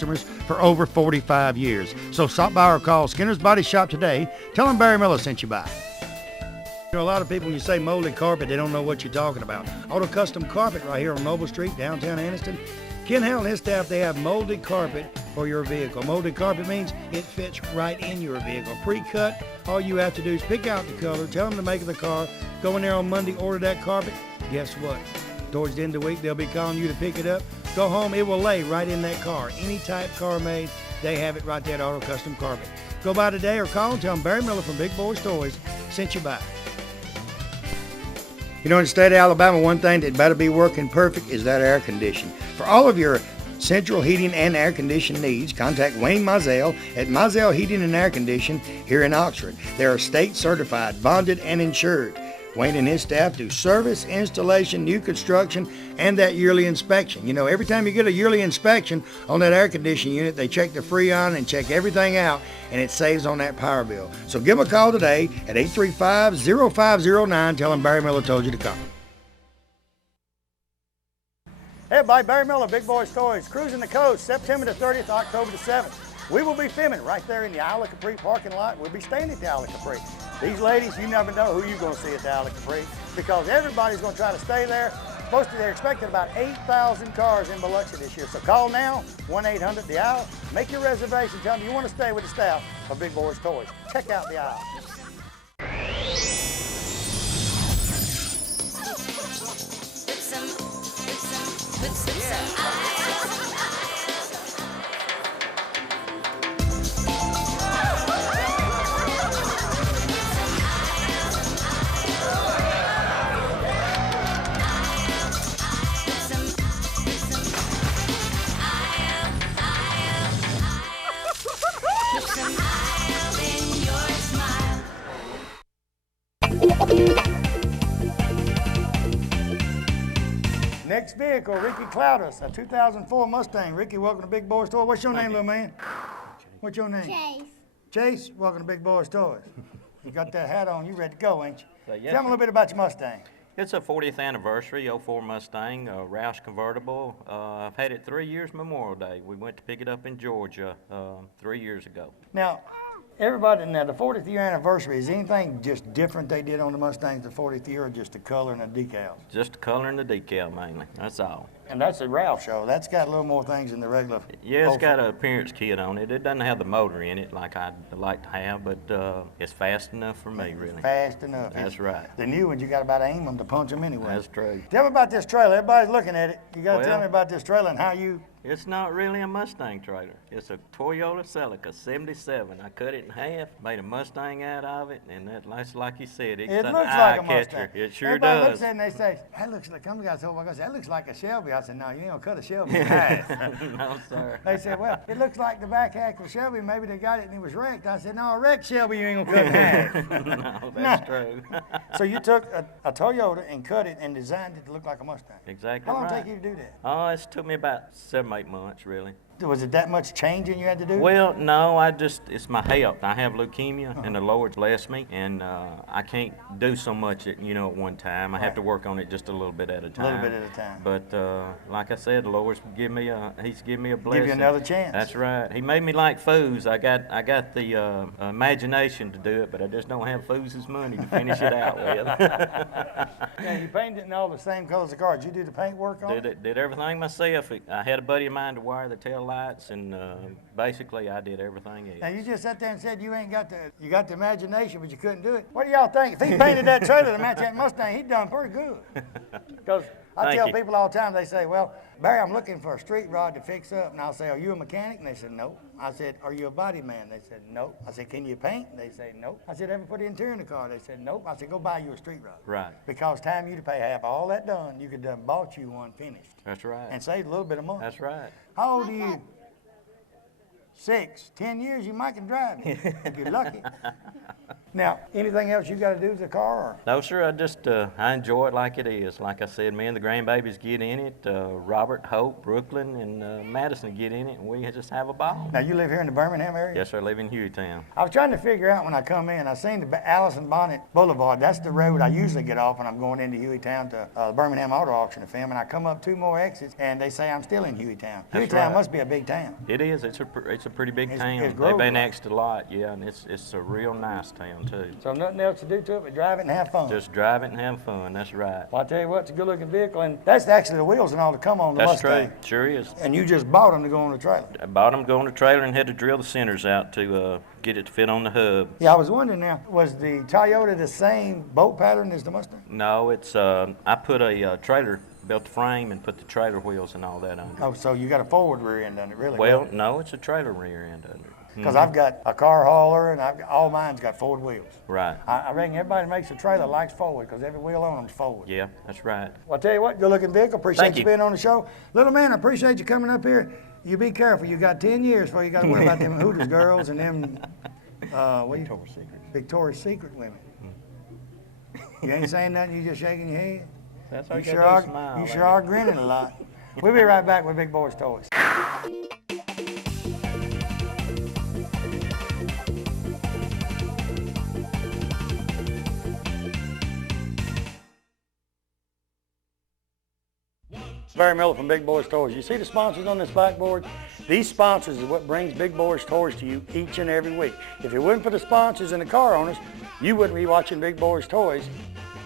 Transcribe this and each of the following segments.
customers for over 45 years. So stop by or call Skinner's Body Shop today. Tell them Barry Miller sent you by. You know, a lot of people, when you say molded carpet, they don't know what you're talking about. Auto Custom Carpet right here on Noble Street, downtown Anniston. Ken Howell and his staff, they have molded carpet for your vehicle. Molded carpet means it fits right in your vehicle. Pre-cut, all you have to do is pick out the color, tell them to make the car, go in there on Monday, order that carpet. Guess what? Towards the end of the week, they'll be calling you to pick it up. Go home, it will lay right in that car. Any type car made, they have it right there at Auto Custom Carpet. Go by today or call and tell them Barry Miller from Big Boyz Toyz sent you by. You know, in the state of Alabama, one thing that better be working perfect is that air conditioning. For all of your central heating and air conditioning needs, contact Wayne Mizell at Mizell Heating and Air Conditioning here in Oxford. They are state certified, bonded, and insured. Wayne and his staff do service, installation, new construction, and that yearly inspection. You know, every time you get a yearly inspection on that air conditioning unit, they check the Freon and check everything out, and it saves on that power bill. So give them a call today at 835-0509. Tell them Barry Miller told you to call. Hey everybody, Barry Miller, Big Boyz Toyz, cruising the coast, September the 30th, October the 7th. We will be filming right there in the Isle of Capri parking lot. We'll be staying at the Isle of Capri. These ladies, you never know who you're going to see at the Isle of Capri because everybody's going to try to stay there. They're expecting about 8,000 cars in Biloxi this year. So call now, 1-800-THE-ISLE. Make your reservation. Tell them you want to stay with the staff of Big Boyz Toyz. Check out the Isle. Next vehicle, Ricky Cloudus, a 2004 Mustang. Ricky, welcome to Big Boyz Toyz. What's your name, little man? What's your name? Chase. Chase, welcome to Big Boyz Toyz. You got that hat on, you ready to go, ain't you? So, yes, Tell me a little bit about your Mustang. It's a 40th anniversary, 04 Mustang, a Roush convertible. I've had it 3 years Memorial Day. We went to pick it up in Georgia 3 years ago. Now, everybody, now the 40th year anniversary, is anything just different they did on the Mustangs the 40th year or just the color and the decals? Just the color and the decal mainly, that's all. And that's a Roush show. That's got a little more things than the regular. Yeah, it's got an appearance kit on it. It doesn't have the motor in it like I'd like to have, but it's fast enough for me, really. Fast enough. That's right. The new ones, you got about to aim them to punch them anyway. That's true. Tell me about this trailer. Everybody's looking at it. You got to tell me about this trailer and how you... It's not really a Mustang trailer. It's a Toyota Celica 77. I cut it in half, made a Mustang out of it, and that's like you said. It's it an looks eye like a Mustang. catcher. It sure Everybody does. looks at it and they say, that looks like, some guys told me, that looks like a Shelby. I said, no, you ain't gonna cut a Shelby in half. No, sir. They said, well, it looks like the back axle of Shelby. Maybe they got it and it was wrecked. I said, no, a wrecked Shelby, you ain't gonna cut in half. No, that's true. So you took a Toyota and cut it and designed it to look like a Mustang. Exactly. How long right. did it take you to do that? Oh, it took me about 7-8 months, really. Was it that much changing you had to do? Well, no, it's my health. I have leukemia, and the Lord's blessed me, and I can't do so much at one time. I have to work on it just a little bit at a time. A little bit at a time. But like I said, the Lord's given me He's given me a blessing. Give you another chance. That's right. He made me like fools. I got the imagination to do it, but I just don't have fools' money to finish it out with. Now, you painted it in all the same colors of cars. Did you do the paint work on it? Did everything myself. I had a buddy of mine to wire the tail lights, and basically I did everything else. Now you just sat there and said you got the imagination, but you couldn't do it. What do y'all think? If he painted that trailer to match that Mustang, he'd done pretty good. Because I tell people all the time, they say, well, Barry, I'm looking for a street rod to fix up. And I'll say, are you a mechanic? And they said, no. I said, are you a body man? They said, no. I said, can you paint? They said, no. I said, ever put the interior in the car? They said, nope. I said, go buy you a street rod. Right. Because time you to pay half all that done, you could have bought you one finished. That's right. And saved a little bit of money. That's right. How old are you? 6, 10 years, you might can drive it if you're lucky. Now, anything else you got to do with the car? Or? No, sir. I enjoy it like it is. Like I said, me and the grandbabies get in it. Robert, Hope, Brooklyn, and Madison get in it, and we just have a ball. Now, you live here in the Birmingham area? Yes, sir. I live in Hueytown. I was trying to figure out when I come in, I seen the Allison Bonnet Boulevard. That's the road I usually get off when I'm going into Hueytown to the Birmingham Auto Auction to film, and I come up 2 more exits, and they say I'm still in Hueytown. That's Hueytown right. must be a big town. It is. It's a pretty big town. It's They've been growing. asked a lot, yeah, and it's a real nice town too. So nothing else to do to it but drive it and have fun. Just drive it and have fun. That's right. Well, I tell you what, it's a good-looking vehicle, and that's actually the wheels and all to come on the That's Mustang. right. Sure is. And you just bought them to go on the trailer. I bought them, go on the trailer, and had to drill the centers out to get it to fit on the hub. Yeah, I was wondering now, was the Toyota the same bolt pattern as the Mustang? No, it's I put a trailer, built the frame, and put the trailer wheels and all that under. Oh, so you got a forward rear end on it, really? Well, no, it's a trailer rear end under. Because I've got a car hauler, and all mine's got forward wheels. Right. I reckon everybody that makes a trailer likes forward, because every wheel on them's forward. Yeah, that's right. Well, I tell you what, good-looking vehicle. Appreciate Thank you you. being on the show. Little man, I appreciate you coming up here. You be careful. You got 10 years before you got to worry about them Hooters girls and them, Victoria's Secret women. You ain't saying nothing, you just shaking your head? That's how You sure are grinning a lot. We'll be right back with Big Boyz Toys. Barry Miller from Big Boyz Toys. You see the sponsors on this backboard? These sponsors is what brings Big Boyz Toys to you each and every week. If it wasn't for the sponsors and the car owners, you wouldn't be watching Big Boyz Toys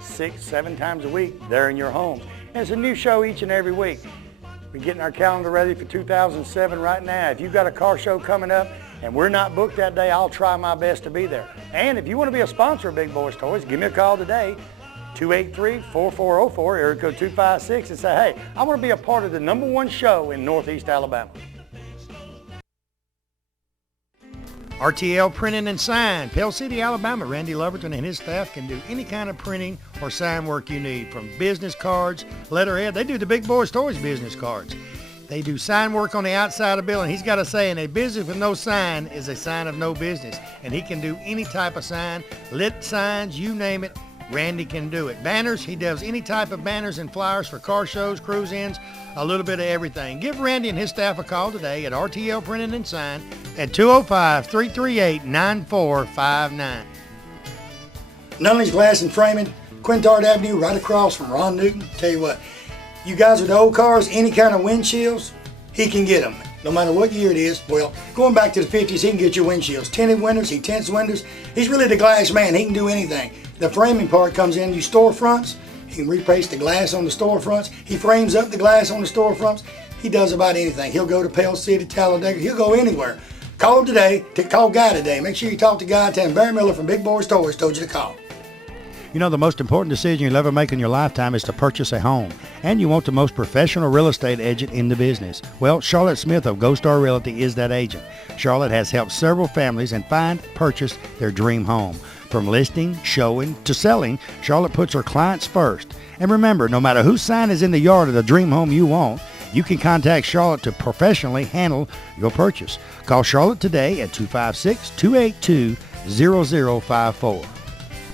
6, 7 times a week there in your homes. And it's a new show each and every week. We're getting our calendar ready for 2007 right now. If you've got a car show coming up and we're not booked that day, I'll try my best to be there. And if you want to be a sponsor of Big Boyz Toys, give me a call today. 283-4404, area code 256, and say, hey, I want to be a part of the #1 show in Northeast Alabama. RTL Printing and Sign, Pell City, Alabama. Randy Loverton and his staff can do any kind of printing or sign work you need, from business cards, letterhead. They do the Big Boyz Toys business cards. They do sign work on the outside of the building. He's got a saying, a business with no sign is a sign of no business. And he can do any type of sign, lit signs, you name it. Randy can do it. Banners, he does any type of banners and flyers for car shows, cruise-ins, a little bit of everything. Give Randy and his staff a call today at RTL Printing and Sign at 205-338-9459. Nunley's Glass and Framing, Quintard Avenue, right across from Ron Newton. Tell you what, you guys with the old cars, any kind of windshields, he can get them. No matter what year it is. Well, going back to the 50s, he can get your windshields. Tinted windows, he tints windows. He's really the glass man. He can do anything. The framing part comes in, you storefronts. He can replace the glass on the storefronts. He frames up the glass on the storefronts. He does about anything. He'll go to Pell City, Talladega. He'll go anywhere. Call him today. Call Guy today. Make sure you talk to Guy. Tell him Barry Miller from Big Boyz Toys told you to call. You know, the most important decision you'll ever make in your lifetime is to purchase a home. And you want the most professional real estate agent in the business. Well, Charlotte Smith of Gold Star Realty is that agent. Charlotte has helped several families and purchase their dream home. From listing, showing, to selling, Charlotte puts her clients first. And remember, no matter whose sign is in the yard of the dream home you want, you can contact Charlotte to professionally handle your purchase. Call Charlotte today at 256-282-0054.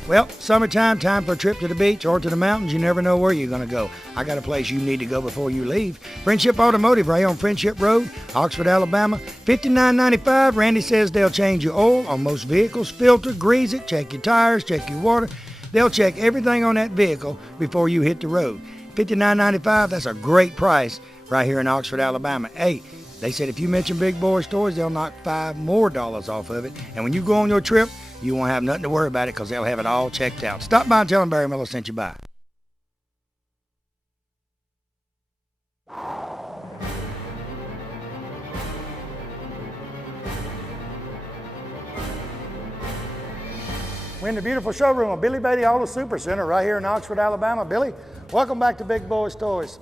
Well, summertime, time for a trip to the beach or to the mountains. You never know where you're going to go. I got a place you need to go before you leave. Friendship Automotive, right on Friendship Road, Oxford, Alabama. $59.95. Randy says they'll change your oil on most vehicles, filter, grease it, check your tires, check your water. They'll check everything on that vehicle before you hit the road. $59.95, that's a great price right here in Oxford, Alabama. Hey, they said if you mention Big Boyz Toys, they'll knock $5 more off of it. And when you go on your trip, you won't have nothing to worry about it because they'll have it all checked out. Stop by and tell them Barry Miller sent you by. We're in the beautiful showroom of Billy Beatty Auto Super Center right here in Oxford, Alabama. Billy, welcome back to Big Boyz Toys.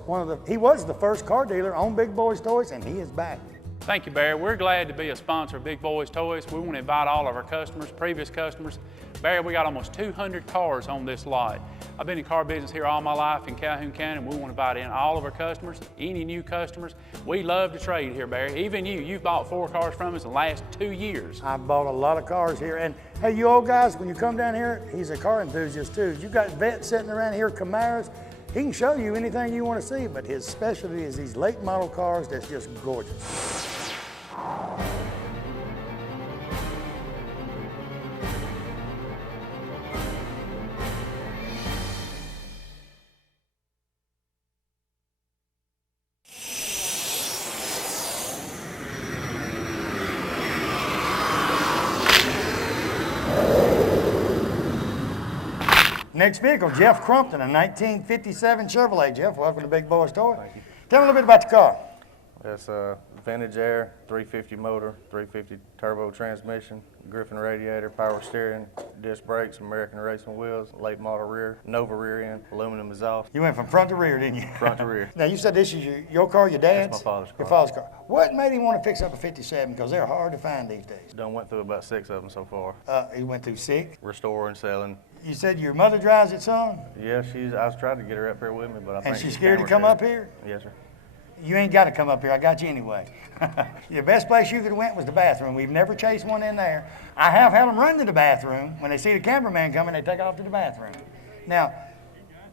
He was the first car dealer on Big Boyz Toys, and he is back. Thank you, Barry. We're glad to be a sponsor of Big Boyz Toys. We want to invite all of our customers, previous customers. Barry, we got almost 200 cars on this lot. I've been in car business here all my life in Calhoun County, and we want to invite in all of our customers, any new customers. We love to trade here, Barry. Even you've bought 4 cars from us in the last 2 years. I've bought a lot of cars here, and hey, you old guys, when you come down here, he's a car enthusiast too. You got vets sitting around here, Camaros. He can show you anything you want to see, but his specialty is these late model cars that's just gorgeous. Next vehicle, Jeff Crumpton, a 1957 Chevrolet. Jeff, welcome to Big Boyz Toys. Thank you. Tell me a little bit about the car. It's a vintage air, 350 motor, 350 turbo transmission, Griffin radiator, power steering, disc brakes, American racing wheels, late model rear, Nova rear end, aluminum exhaust. You went from front to rear, didn't you? Front to rear. Now, you said this is your car, your dad's? That's my father's car. Your father's car. What made him want to fix up a 57? Because they're hard to find these days. Done went through about 6 of them so far. He went through 6. Restoring, selling. You said your mother drives it, son? Yeah, I was trying to get her up here with me, but I think And she's the scared to camera's come there. up here? Yes, sir. You ain't got to come up here. I got you anyway. The best place you could have went was the bathroom. We've never chased one in there. I have had them run to the bathroom. When they see the cameraman coming, they take off to the bathroom. Now,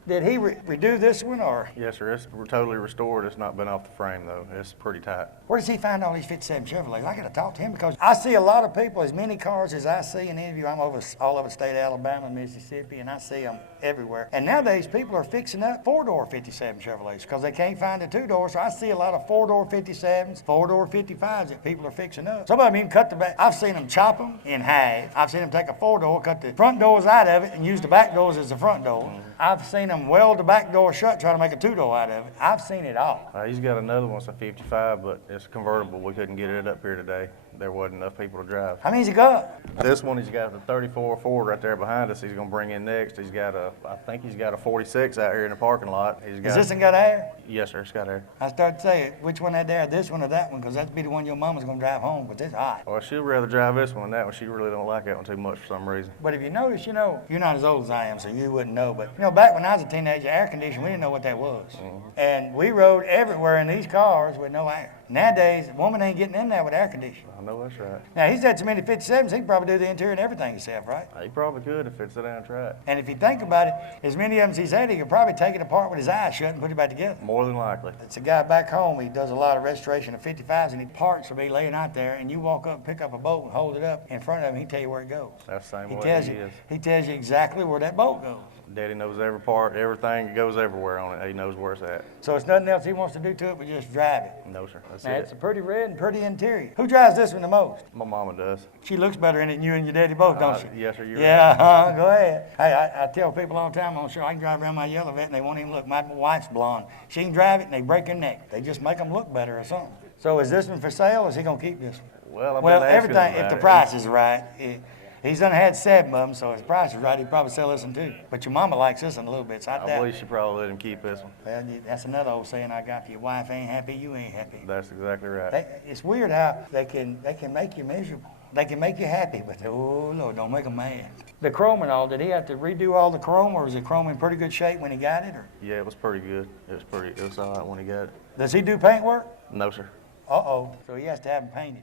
did he redo this one, or? Yes, sir. It's totally restored. It's not been off the frame, though. It's pretty tight. Where does he find all these 57 Chevrolets? I got to talk to him because I see a lot of people, as many cars as I see and interview. I'm all over the state of Alabama, Mississippi, and I see them everywhere. And nowadays, people are fixing up 4-door 57 Chevrolets because they can't find the 2-door. So I see a lot of 4-door 57s, 4-door 55s that people are fixing up. Some of them even cut the back. I've seen them chop them in half. I've seen them take a 4-door, cut the front doors out of it, and use the back doors as the front door. I've seen them weld the back door shut, trying to make a 2-door out of it. I've seen it all. He's got another one, it's a 55, but it's convertible. We couldn't get it up here today. There wasn't enough people to drive. How many's he got? This one, he's got the 34 Ford right there behind us. He's going to bring in next. He's got I think he's got a 46 out here in the parking lot. Has this one got air? Yes, sir. It's got air. I started to say, which one had air, this one or that one? Because that'd be the one your mama's going to drive home, because it's hot. Well, she'd rather drive this one than that one. She really don't like that one too much for some reason. But if you notice, you're not as old as I am, so you wouldn't know. But, back when I was a teenager, air conditioning, we didn't know what that was. And we rode everywhere in these cars with no air. Nowadays, a woman ain't getting in there with air conditioning. I know that's right. Now, he's had so many 57s, he can probably do the interior and everything himself, right? He probably could if it's down track. And if you think about it, as many of them as he's had, he could probably take it apart with his eyes shut and put it back together. More than likely. It's a guy back home, he does a lot of restoration of 55s, and he parts will be laying out there, and you walk up, pick up a boat, and hold it up in front of him, he tell you where it goes. That's the same way he is. He tells you exactly where that boat goes. Daddy knows every part, everything. It goes everywhere on it. He knows where it's at. So it's nothing else he wants to do to it but just drive it. No, sir. That's Now, it. it's a pretty red and pretty interior. Who drives this one the most? My mama does. She looks better in it than you and your daddy both, don't she? Yes, sir. You're Yeah, go ahead. Hey, I tell people all the time on show, I can drive around my yellow vet and they won't even look. My wife's blonde. She can drive it and they break her neck. They just make them look better or something. So is this one for sale or is he going to keep this one? Well, I've been asking everything, him if the about price is right. He's done had 7 of them, so if the price is right, he'd probably sell this one too. But your mama likes this one a little bit, so I I doubt. believe she probably let him keep this one. Well, that's another old saying I got for your wife ain't happy, you ain't happy. That's exactly right. It's weird how they can make you miserable. They can make you happy, but oh Lord, don't make them mad. The chrome and all, did he have to redo all the chrome, or was the chrome in pretty good shape when he got it? Or? Yeah, it was pretty good. It was all right when he got it. Does he do paint work? No, sir. Uh-oh, so he has to have them painted.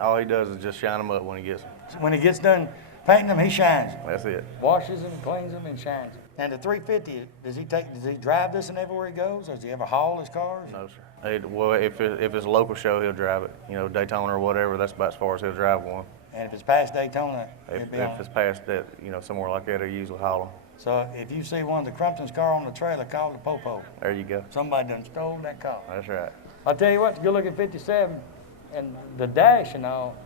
All he does is just shine them up when he gets them. When he gets done painting them, he shines them. That's it. Washes them, cleans them, and shines them. And the 350, does he drive this one everywhere he goes, or does he ever haul his cars? No, sir. Well, if it's a local show, he'll drive it. Daytona or whatever, that's about as far as he'll drive one. And if it's past Daytona, If it's past that, somewhere like that, he'll usually haul them. So if you see one of the Crumpton's car on the trailer, call the Popo. There you go. Somebody done stole that car. That's right. I'll tell you what, the good-looking 57 and the dash and all,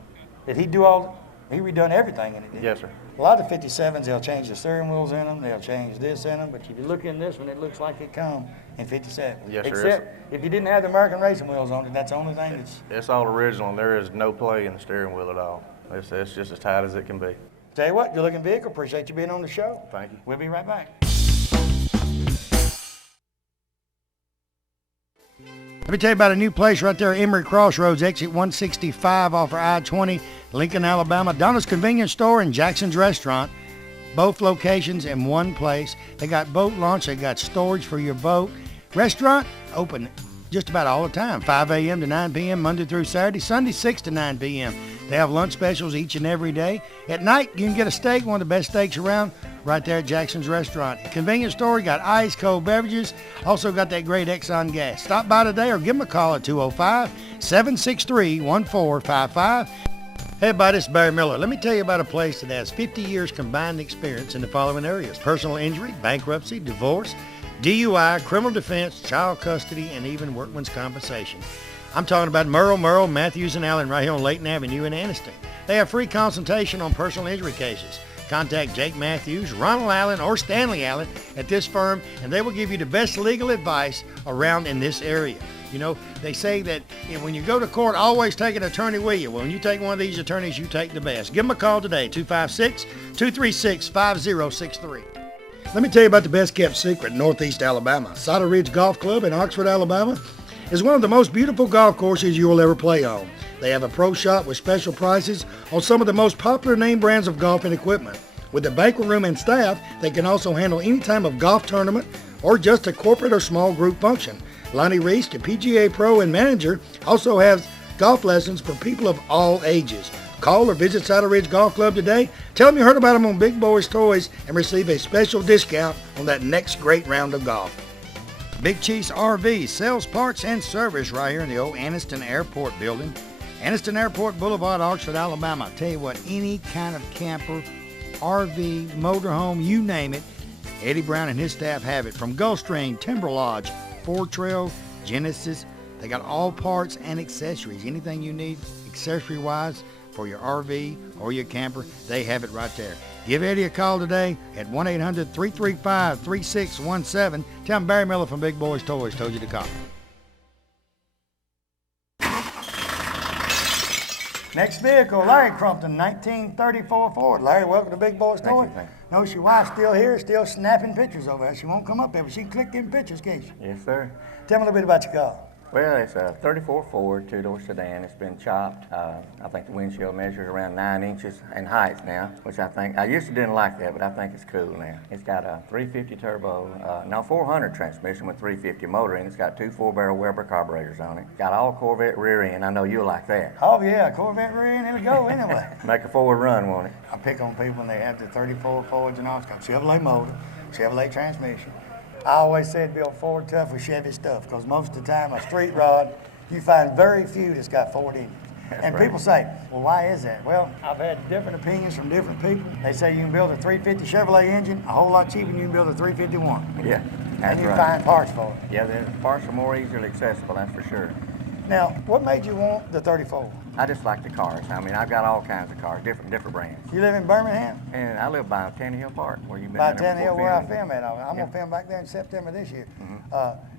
did he do all? He redone everything in it, didn't he? Yes, sir. A lot of 57s, they'll change the steering wheels in them, they'll change this in them, but if you look in this one, it looks like it come in 57. Yes, sir. Except if you didn't have the American racing wheels on it, that's the only thing that's... It's all original, and there is no play in the steering wheel at all. It's just as tight as it can be. Tell you what, good-looking vehicle. Appreciate you being on the show. Thank you. We'll be right back. Let me tell you about a new place right there at Emory Crossroads, exit 165 off of I-20, Lincoln, Alabama. Donna's Convenience Store and Jackson's Restaurant, both locations in one place. They got boat launch, they got storage for your boat. Restaurant open just about all the time, 5 a.m. to 9 p.m. Monday through Saturday, Sunday 6 to 9 p.m. They have lunch specials each and every day. At night, you can get a steak, one of the best steaks around, right there at Jackson's Restaurant. Convenience store, you got ice cold beverages, also got that great Exxon gas. Stop by today or give them a call at 205-763-1455. Hey everybody, it's Barry Miller. Let me tell you about a place that has 50 years combined experience in the following areas: personal injury, bankruptcy, divorce, DUI, criminal defense, child custody, and even workman's compensation. I'm talking about Merle, Matthews, and Allen right here on Layton Avenue in Anniston. They have free consultation on personal injury cases. Contact Jake Matthews, Ronald Allen, or Stanley Allen at this firm, and they will give you the best legal advice around in this area. You know, they say that when you go to court, always take an attorney with you. Well, when you take one of these attorneys, you take the best. Give them a call today, 256-236-5063. Let me tell you about the best kept secret in Northeast Alabama. Cider Ridge Golf Club in Oxford, Alabama is one of the most beautiful golf courses you will ever play on. They have a pro shop with special prices on some of the most popular name brands of golf and equipment. With a banquet room and staff, they can also handle any type of golf tournament or just a corporate or small group function. Lonnie Reese, the PGA Pro and manager, also has golf lessons for people of all ages. Call or visit Cider Ridge Golf Club today. Tell them you heard about them on Big Boyz Toys and receive a special discount on that next great round of golf. Big Chiefs RV sells parts and service right here in the old Anniston Airport building. Anniston Airport Boulevard, Oxford, Alabama. I tell you what, any kind of camper, RV, motorhome, you name it, Eddie Brown and his staff have it. From Gulfstream, Timber Lodge, Ford Trail, Genesis, they got all parts and accessories. Anything you need accessory-wise for your RV or your camper, they have it right there. Give Eddie a call today at 1-800-335-3617. Tell him Barry Miller from Big Boyz Toys told you to call. Next vehicle, Larry Crumpton, 1934 Ford. Larry, welcome to Big Boyz Toys. Notice your wife's still here, still snapping pictures over there. She won't come up there, but she can click them pictures, can't she? Yes, sir. Tell me a little bit about your car. Well, it's a 34 Ford, two-door sedan. It's been chopped. I think the windshield measures around 9 inches in height now, which I used to didn't like that, but I think it's cool now. It's got a 350 turbo, 400 transmission with 350 motor in it. It's got 2 4-barrel Weber carburetors on it. Got all Corvette rear end. I know you'll like that. Oh yeah, Corvette rear end, it'll go anyway. Make a forward run, won't it? I pick on people when they have the 34 Fords and all. It's got Chevrolet motor, Chevrolet transmission. I always said build Ford tough with Chevy stuff, because most of the time a street rod, you find very few that's got Ford engines. And people say, well, why is that? Well, I've had different opinions from different people. They say you can build a 350 Chevrolet engine a whole lot cheaper than you can build a 351. Yeah, that's and you right. find parts for it. Yeah, the parts are more easily accessible, that's for sure. Now, what made you want the 34? I just like the cars. I mean, I've got all kinds of cars, different brands. You live in Birmingham? And I live by Tannehill Park, where you've been. By there Tannehill, before where I filming. film at. I'm gonna film back there in September this year.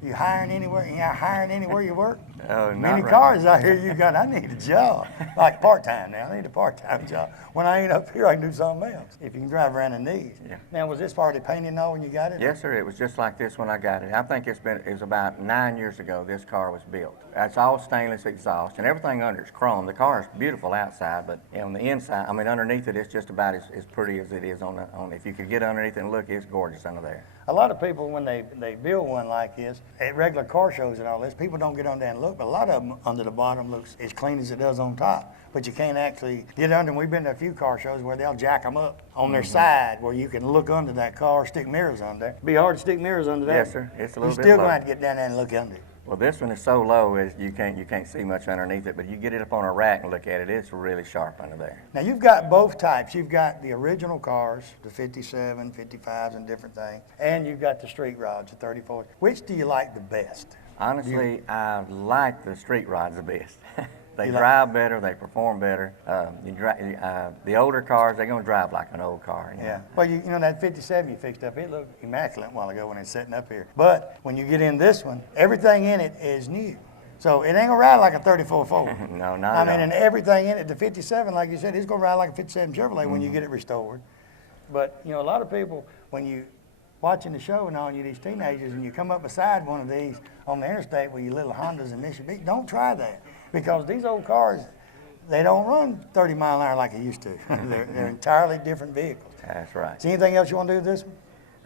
You hiring anywhere? You not hiring anywhere you work? Not Many right cars out here you got. I need a job, like part-time now. I need a part-time job. When I ain't up here, I can do something else. If you can drive around in these. Yeah. Now, was this part of the painting all when you got it? Yes, sir. It was just like this when I got it. I think it was about 9 years ago this car was built. It's all stainless exhaust, and everything under it's chrome. The car is beautiful outside, but on the inside, I mean, underneath it, it's just about as pretty as it is on. If you could get underneath it and look, it's gorgeous under there. A lot of people, when they build one like this, at regular car shows and all this, people don't get on there and look, but a lot of them under the bottom looks as clean as it does on top. But you can't actually get under them. We've been to a few car shows where they'll jack them up on their side where you can look under that car, stick mirrors under there. It'd be hard to stick mirrors under that. Yes, sir. It's a little bit You're still low. going to have to get down there and look under it. Well, this one is so low as you can't see much underneath it, but you get it up on a rack and look at it, it's really sharp under there. Now you've got both types. You've got the original cars, the 57, 55s and different things, and you've got the street rods, the 34s. Which do you like the best? Honestly, I like the street rods the best. They drive better, they perform better. The older cars, they're going to drive like an old car. You know? Yeah. Well, you know that 57 you fixed up, it looked immaculate a while ago when it's sitting up here. But when you get in this one, everything in it is new. So it ain't going to ride like a 34 Ford. No, not I at mean, all. and everything in it, the 57, like you said, it's going to ride like a 57 Chevrolet when you get it restored. But, you know, a lot of people, when you watching the show and all you these teenagers, and you come up beside one of these on the interstate with your little Hondas and Mitsubishi, don't try that, because these old cars, they don't run 30 mile an hour like they used to. They're entirely different vehicles. That's right. Is there anything else you want to do with this one?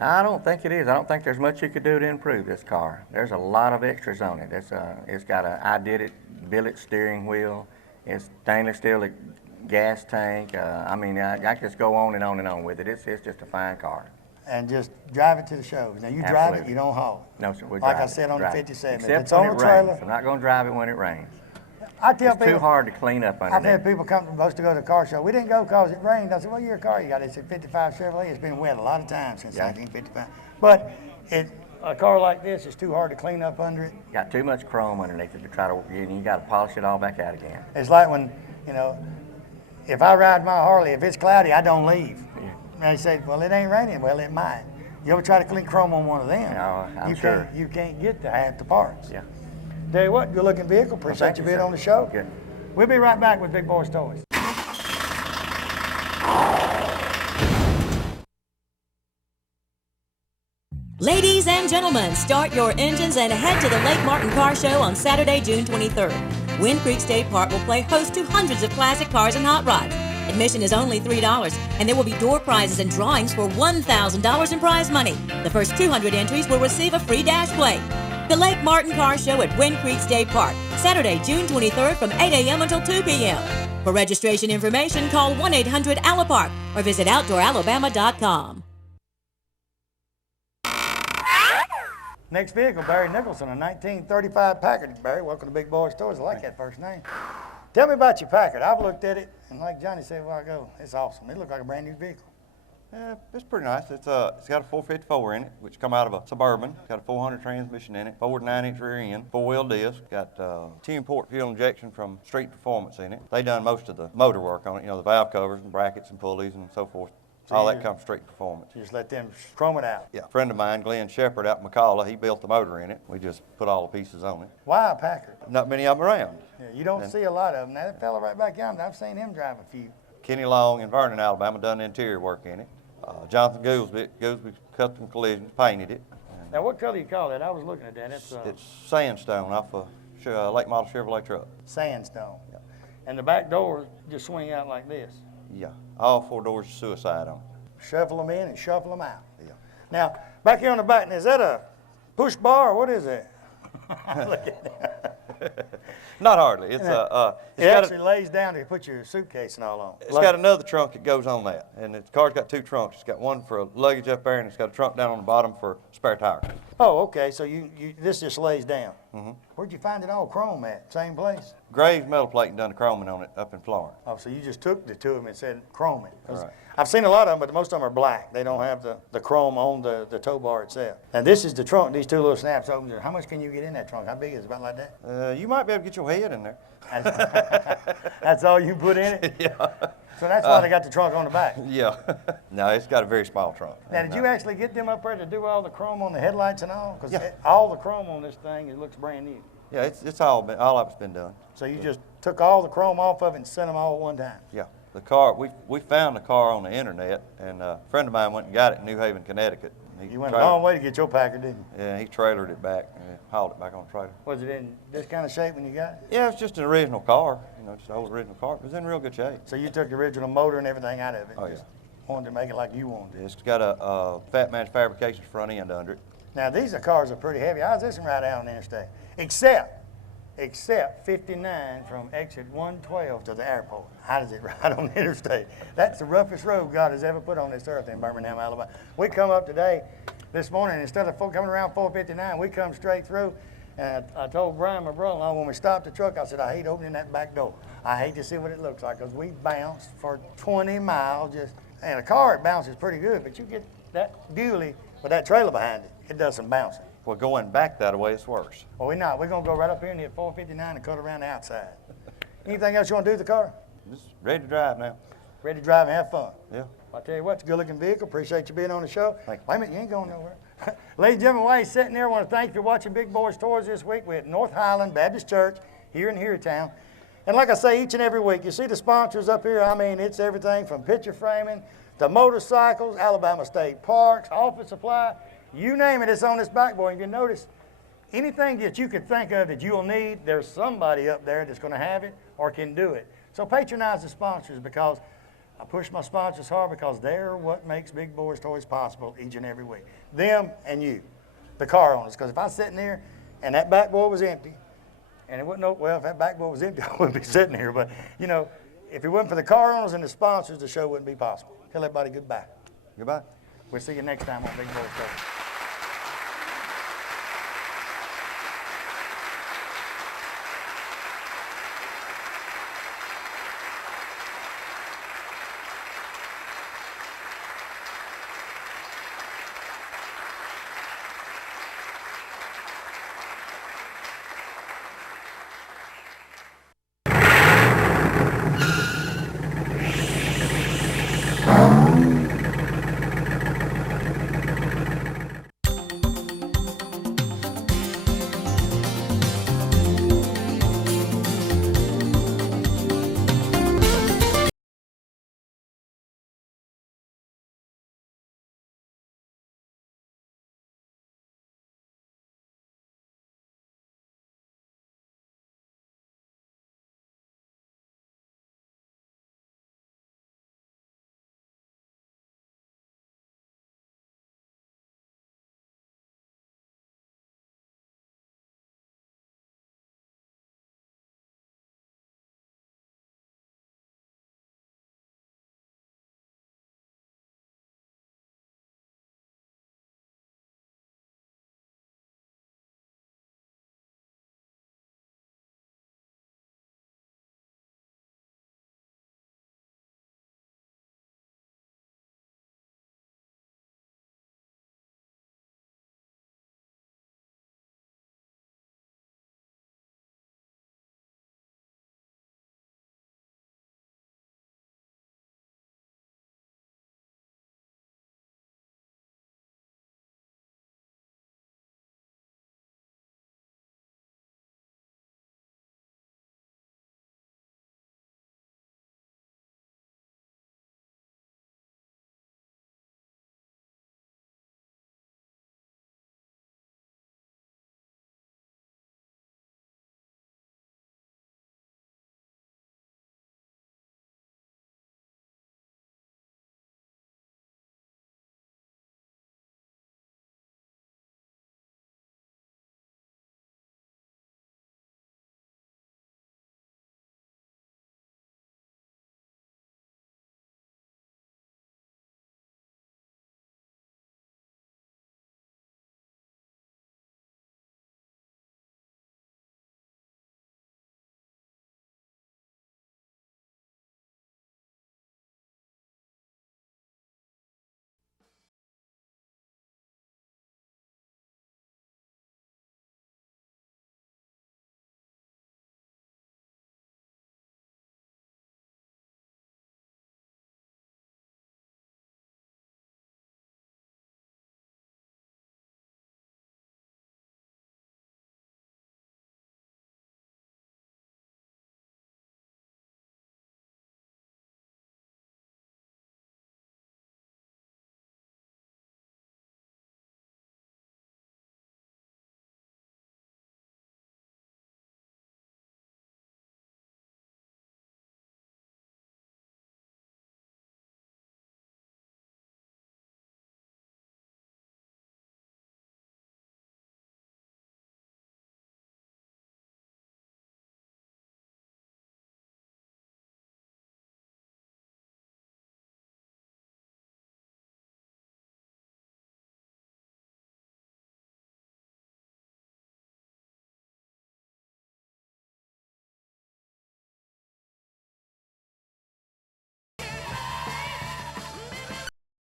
I don't think it is. I don't think there's much you could do to improve this car. There's a lot of extras on it. It's got a I did it billet steering wheel. It's stainless steel gas tank. I mean, I could just go on and on and on with it. It's just a fine car. And just drive it to the shows. Now you drive it, you don't haul it. No, sir. We like drive I said on the drive 57. Except it's when on it the trailer. rains. I'm not going to drive it when it rains. I tell It's people, too hard to clean up I've underneath. had people come to us to go to the car show. We didn't go because it rained. I said, what year car you got? They said 55 Chevrolet. It's been wet a lot of times since 1955. But a car like this is too hard to clean up under it. Got too much chrome underneath it to try to, and you got to polish it all back out again. It's like when, if I ride my Harley, if it's cloudy, I don't leave. Yeah. And they say, well, it ain't raining. Well, it might. You ever try to clean chrome on one of them? No, I'm you sure. You can't get to half the parts. Yeah. Tell you what, good looking vehicle. Appreciate thank you you, being sir. on the show. Good. We'll be right back with Big Boyz Toys. Ladies and gentlemen, start your engines and head to the Lake Martin Car Show on Saturday, June 23rd. Wind Creek State Park will play host to hundreds of classic cars and hot rods. Admission is only $3, and there will be door prizes and drawings for $1,000 in prize money. The first 200 entries will receive a free dash plate. The Lake Martin Car Show at Wind Creek State Park, Saturday, June 23rd from 8 a.m. until 2 p.m. For registration information, call 1-800-ALA-PARK or visit OutdoorAlabama.com. Next vehicle, Barry Nicholson, a 1935 Packard. Barry, welcome to Big Boyz Toys. I like that first name. Tell me about your Packard. I've looked at it, and like Johnny said a while ago, it's awesome. It looks like a brand new vehicle. Yeah, it's pretty nice. It's got a 454 in it, which come out of a Suburban. It's got a 400 transmission in it, forward 9-inch rear end, four-wheel disc. Got 10-port fuel injection from Street Performance in it. They done most of the motor work on it, the valve covers and brackets and pulleys and so forth. All that comes Street Performance. You just let them chrome it out. Yeah, a friend of mine, Glenn Shepard out in McCalla, he built the motor in it. We just put all the pieces on it. Why a Packard? Not many of them around. Yeah, you don't see a lot of them. Now, that fella right back yonder, I've seen him drive a few. Kenny Long in Vernon, Alabama, done the interior work in it. Jonathan Goolsby Custom Collisions painted it. Now, what color you call that? I was looking at that. It's sandstone off a late model Chevrolet truck. Sandstone. Yeah. And the back doors just swing out like this. Yeah, all four doors are suicide on it. Shuffle them in and shuffle them out. Yeah. Now, back here on the back, is that a push bar or what is that? Look at that. Not hardly. It's It actually lays down to put your suitcase and all on. It's got another trunk that goes on that, and the car's got two trunks. It's got one for luggage up there, and it's got a trunk down on the bottom for spare tires. Oh, okay. So this just lays down. Mm-hmm. Where'd you find it all chrome at? Same place? Graves Metal Plate done the chroming on it up in Florida. Oh, so you just took the two of them and said chrome it. 'Cause Right. I've seen a lot of them, but most of them are black. They don't have the chrome on the tow bar itself. And this is the trunk. These two little snaps open. How much can you get in that trunk? How big is it? About like that? You might be able to get your head in there. That's all you put in it? Yeah. So that's why they got the trunk on the back. Yeah. No, it's got a very small trunk. Now, did you actually get them up there to do all the chrome on the headlights and all? Because Yeah. all the chrome on this thing, it looks brand new. Yeah, it's all of it's been done. So you just took all the chrome off of it and sent them all at one time? Yeah. The car, we found the car on the internet, and a friend of mine went and got it in New Haven, Connecticut. You went a long way to get your Packard, didn't you? Yeah, he trailered it back and hauled it back on the trailer. Was it in this kind of shape when you got it? Yeah, it's just an original car, just an old original car. It was in real good shape. So you took the original motor and everything out of it? Oh, and just wanted to make it like you wanted it. It's got a Fat Man's Fabrications front end under it. Now, these cars are pretty heavy. I was listening right out on the interstate. Except 59 from exit 112 to the airport. How does it ride on the interstate? That's the roughest road God has ever put on this earth in Birmingham, Alabama. We come up this morning, instead of coming around 459, we come straight through. And I told Brian, my brother-in-law, when we stopped the truck, I said, I hate opening that back door. I hate to see what it looks like, because we bounced for 20 miles. And a car, it bounces pretty good, but you get that dually with that trailer behind it, it does some bouncing. Well, going back that way, it's worse. Well, we're not. We're going to go right up here and hit 459 and cut around the outside. Anything else you want to do with the car? Just ready to drive now. Ready to drive and have fun. Yeah. I tell you what, it's a good-looking vehicle. Appreciate you being on the show. Thank you. Wait a minute, you ain't going nowhere. Ladies and gentlemen, while he's sitting there, I want to thank you for watching Big Boyz Toys this week. We're at North Highland Baptist Church here in Town. And like I say, each and every week, you see the sponsors up here. I mean, it's everything from picture framing to motorcycles, Alabama State Parks, office supply, you name it, it's on this backboard. If you notice, anything that you could think of that you'll need, there's somebody up there that's going to have it or can do it. So patronize the sponsors, because I push my sponsors hard, because they're what makes Big Boyz Toys possible each and every week. Them and you, the car owners. Because if I was sitting there and that backboard was empty, and it wouldn't know, well, if that backboard was empty, I wouldn't be sitting here. But, you know, if it wasn't for the car owners and the sponsors, the show wouldn't be possible. Tell everybody goodbye. Goodbye. We'll see you next time on Big Boyz Toys.